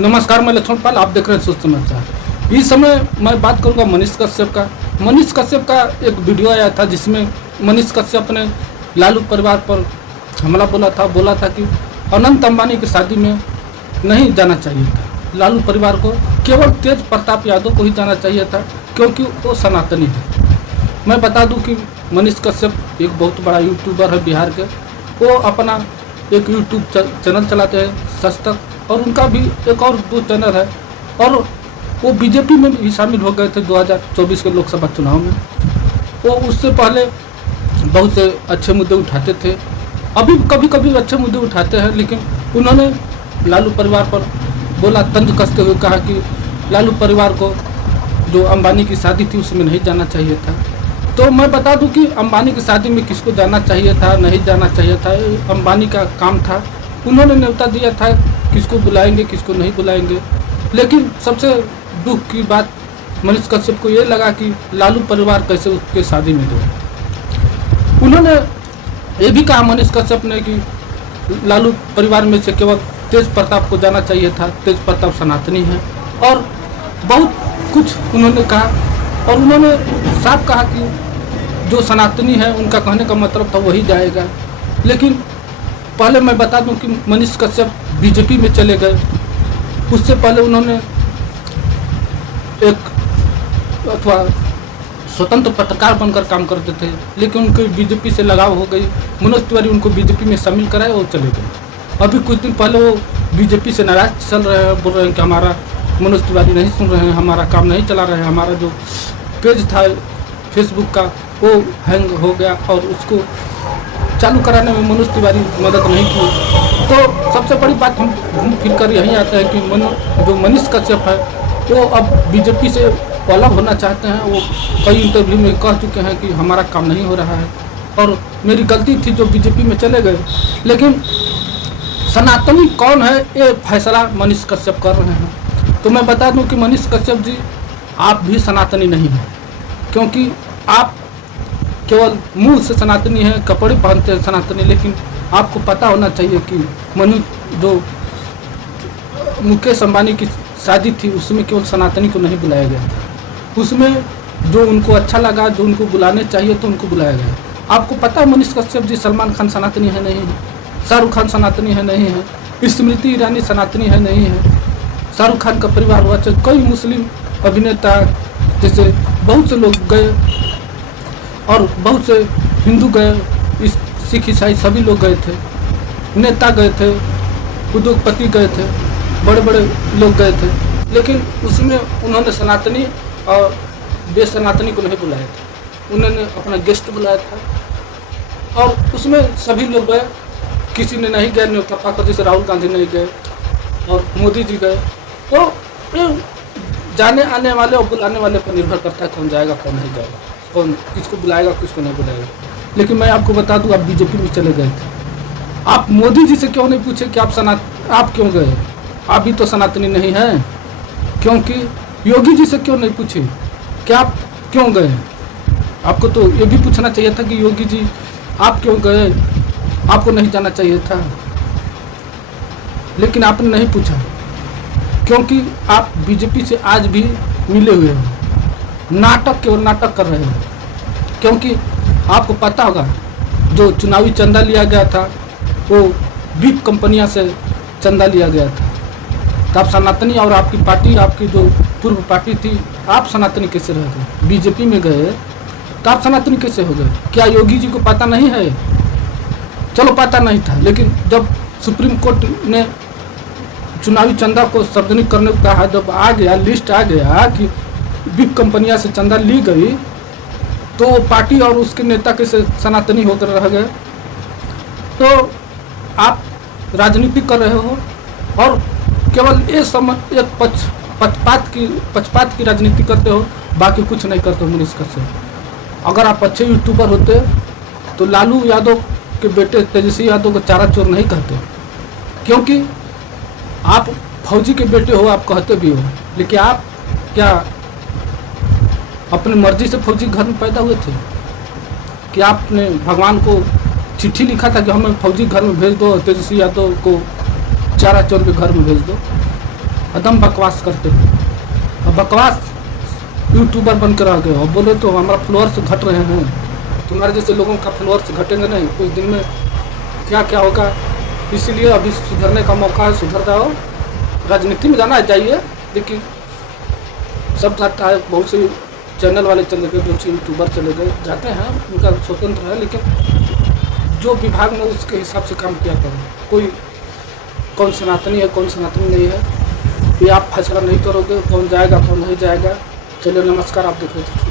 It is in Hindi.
नमस्कार, मैं लक्ष्मण पाल, आप देख रहे हैं सोच समाचार। इस समय मैं बात करूंगा मनीष कश्यप का। मनीष कश्यप का एक वीडियो आया था जिसमें मनीष कश्यप ने लालू परिवार पर हमला बोला था कि अनंत अंबानी की शादी में नहीं जाना चाहिए था। लालू परिवार को केवल तेज प्रताप यादव को ही जाना चाहिए था क्योंकि वो सनातनी है। मैं बता दूं कि मनीष कश्यप एक बहुत बड़ा यूट्यूबर है बिहार के। वो अपना एक यूट्यूब चैनल चलाते हैं सच तक, और उनका भी एक और दो चैनल है, और वो बीजेपी में भी शामिल हो गए थे 2024 के लोकसभा चुनाव में। वो उससे पहले बहुत से अच्छे मुद्दे उठाते थे, अभी कभी कभी अच्छे मुद्दे उठाते हैं, लेकिन उन्होंने लालू परिवार पर बोला, तंज कसते हुए कहा कि लालू परिवार को जो अंबानी की शादी थी उसमें नहीं जाना चाहिए था। तो मैं बता दूं कि अंबानी की शादी में किसको जाना चाहिए था, नहीं जाना चाहिए था, अंबानी का काम था। उन्होंने न्योता दिया था किसको बुलाएंगे किसको नहीं बुलाएंगे। लेकिन सबसे दुख की बात मनीष कश्यप को ये लगा कि लालू परिवार कैसे उसके शादी में गए। उन्होंने ये भी कहा मनीष कश्यप ने कि लालू परिवार में से केवल तेज प्रताप को जाना चाहिए था, तेज प्रताप सनातनी है, और बहुत कुछ उन्होंने कहा। और उन्होंने साफ कहा कि जो सनातनी है उनका कहने का मतलब था वही जाएगा। लेकिन पहले मैं बता दूं कि मनीष कश्यप बीजेपी में चले गए। उससे पहले उन्होंने एक अथवा स्वतंत्र पत्रकार बनकर काम करते थे, लेकिन उनकी बीजेपी से लगाव हो गई। मनोज तिवारी उनको बीजेपी में शामिल कराए और चले गए। अभी कुछ दिन पहले वो बीजेपी से नाराज चल रहे हैं, बोल रहे हैं कि हमारा मनोज तिवारी नहीं सुन रहे हैं, हमारा काम नहीं चला रहे हैं, हमारा जो पेज था फेसबुक का वो हैंग हो गया और उसको चालू कराने में मनोज तिवारी मदद नहीं की। तो सबसे बड़ी बात हम घूम फिर कर यही आता है कि जो मनीष कश्यप है वो अब बीजेपी से अलग होना चाहते हैं। वो कई इंटरव्यू में कह चुके हैं कि हमारा काम नहीं हो रहा है और मेरी गलती थी जो बीजेपी में चले गए। लेकिन सनातनी कौन है ये फैसला मनीष कश्यप कर रहे हैं। तो मैं बता दूं कि मनीष कश्यप जी, आप भी सनातनी नहीं हैं, क्योंकि आप केवल मुंह से सनातनी हैं, कपड़े पहनते हैं सनातनी, लेकिन आपको पता होना चाहिए कि जो मुकेश अंबानी की शादी थी उसमें केवल सनातनी को नहीं बुलाया गया था। उसमें जो उनको अच्छा लगा, जो उनको बुलाने चाहिए तो उनको बुलाया गया। आपको पता है मनीष कश्यप जी, सलमान खान सनातनी है नहीं है, शाहरुख खान सनातनी है नहीं है, स्मृति ईरानी सनातनी है नहीं है। शाहरुख खान का परिवार हुआ, चाहे कई मुस्लिम अभिनेता जैसे बहुत से लोग गए, और बहुत से हिंदू गए, सिख ईसाई सभी लोग गए थे, नेता गए थे, उद्योगपति गए थे, बड़े बड़े लोग गए थे। लेकिन उसमें उन्होंने सनातनी और बेसनातनी को नहीं बुलाया था, उन्होंने अपना गेस्ट बुलाया था और उसमें सभी लोग गए। किसी ने नहीं गए न्योता पाकर, जैसे राहुल गांधी नहीं गए और मोदी जी गए। तो ये जाने आने वाले और बुलाने वाले पर निर्भर करता है कौन जाएगा कौन नहीं जाएगा, कौन किसको बुलाएगा किसको नहीं बुलाएगा। लेकिन मैं आपको बता दूं, आप बीजेपी में चले गए थे। आप मोदी जी से क्यों नहीं पूछे कि आप क्यों गए, आप भी तो सनातनी नहीं हैं। क्योंकि योगी जी से क्यों नहीं पूछे कि आप क्यों गए। आपको तो ये भी पूछना चाहिए था कि योगी जी आप क्यों गए, आपको नहीं जाना चाहिए था। लेकिन आपने नहीं पूछा, क्योंकि आप बीजेपी से आज भी मिले हुए हो, नाटक केवल नाटक कर रहे हो। क्योंकि आपको पता होगा जो चुनावी चंदा लिया गया था वो बिग कंपनियां से चंदा लिया गया था। तो आप सनातनी और आपकी पार्टी, आपकी जो पूर्व पार्टी थी, आप सनातनी कैसे रह गए। बीजेपी में गए तो आप सनातनी कैसे हो गए। क्या योगी जी को पता नहीं है? चलो पता नहीं था, लेकिन जब सुप्रीम कोर्ट ने चुनावी चंदा को सार्वजनिक करने को कहा, जब आ गया लिस्ट आ गया कि बिग कंपनियां से चंदा ली गई, तो पार्टी और उसके नेता कैसे सनातनी होकर रह गए। तो आप राजनीति कर रहे हो और केवल ये एक पक्षपात की राजनीति करते हो, बाकी कुछ नहीं करते हो। मनीष कश्यप, अगर आप अच्छे यूट्यूबर होते तो लालू यादव के बेटे तेजस्वी यादव को चारा चोर नहीं कहते, क्योंकि आप फौजी के बेटे हो, आप कहते भी हो। लेकिन आप क्या अपनी मर्जी से फौजी घर में पैदा हुए थे कि आपने भगवान को चिट्ठी लिखा था कि हमें फौजी घर में भेज दो, तेजस्वी यादव को चारा चोर के घर में भेज दो। एकदम बकवास करते हो और बकवास यूट्यूबर बन कर आ गए हो। बोले तो हमारा फॉलोअर्स घट रहे हैं, तुम्हारे जैसे लोगों का फॉलोअर्स घटेंगे नहीं, कुछ दिन में क्या क्या होगा। इसीलिए अभी सुधरने का मौका है, सुधर जाओ। राजनीति में जाना चाहिए, लेकिन सब जाता है, बहुत से चैनल वाले चले गए, बहुत से यूट्यूबर चले गए, जाते हैं, उनका स्वतंत्र है, लेकिन जो विभाग में उसके हिसाब से काम किया करो। कोई कौन सनातनी है कौन सनातनी नहीं है ये आप फैसला नहीं करोगे, कौन जाएगा कौन नहीं जाएगा। चलिए नमस्कार, आप देखो।